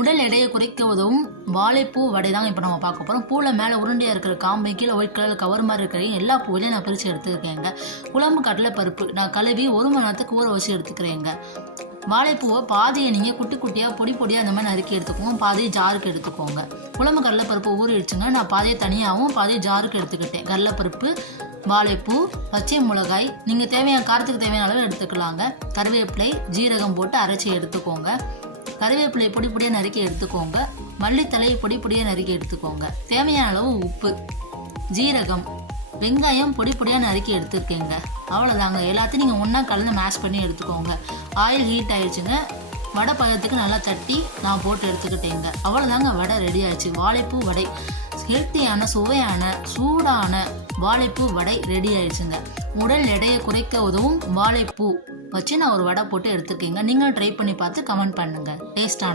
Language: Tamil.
உடல் எடையை குறைக்க உதவும் வாழைப்பூ வடை தாங்க இப்போ நம்ம பார்க்க போகிறோம். பூவில் மேலே உருண்டையாக இருக்கிற காம்பு, கீழே ஒயிட் கலர் கவர் மாதிரி இருக்கிற எல்லா பூவிலையும் நான் பிரித்து எடுத்துருக்கேங்க. குழம்பு கடலை பருப்பு நான் கழுவி 1 மணி நேரத்துக்கு ஊற வச்சு எடுத்துக்கிறேங்க. வாழைப்பூவை பாதியை நீங்கள் குட்டி குட்டியாக பொடி பொடியாக அந்த மாதிரி நறுக்கி எடுத்துக்கோங்க. பாதியை ஜாருக்கு எடுத்துக்கோங்க. குழம்பு கடலைப்பருப்பு ஊறிடுச்சுங்க. நான் பாதியை தனியாகவும் பாதியை ஜாருக்கு எடுத்துக்கிட்டேன். கடலைப்பருப்பு, வாழைப்பூ, பச்சை மிளகாய் நீங்கள் தேவையான காரத்துக்கு தேவையான அளவு எடுத்துக்கலாங்க. கருவேப்பிலை, ஜீரகம் போட்டு அரைச்சி எடுத்துக்கோங்க. கருவேப்பிலை பொடி பொடியாக நறுக்கி எடுத்துக்கோங்க. மல்லித்தலையை பொடி பொடியாக நறுக்கி எடுத்துக்கோங்க. தேவையான அளவு உப்பு, ஜீரகம், வெங்காயம் பொடி பொடியாக நறுக்கி எடுத்துருக்கேங்க. அவ்வளோதாங்க. எல்லாத்தையும் நீங்கள் ஒன்றா கலந்து மேஷ் பண்ணி எடுத்துக்கோங்க. ஆயில் ஹீட் ஆயிடுச்சுங்க. வடை பதத்துக்கு நல்லா தட்டி நான் போட்டு எடுத்துக்கிட்டேங்க. அவ்வளோதாங்க, வடை ரெடி ஆயிடுச்சு. வாழைப்பூ வடை, ஹெல்த்தியான சுவையான சூடான வாழைப்பூ வடை ரெடி ஆயிடுச்சுங்க. உடல் எடையை குறைக்க உதவும் வாழைப்பூ வச்சு நான் ஒரு வடை போட்டு எடுத்துருக்கேங்க. நீங்களும் ட்ரை பண்ணி பார்த்து கமெண்ட் பண்ணுங்கள். டேஸ்டான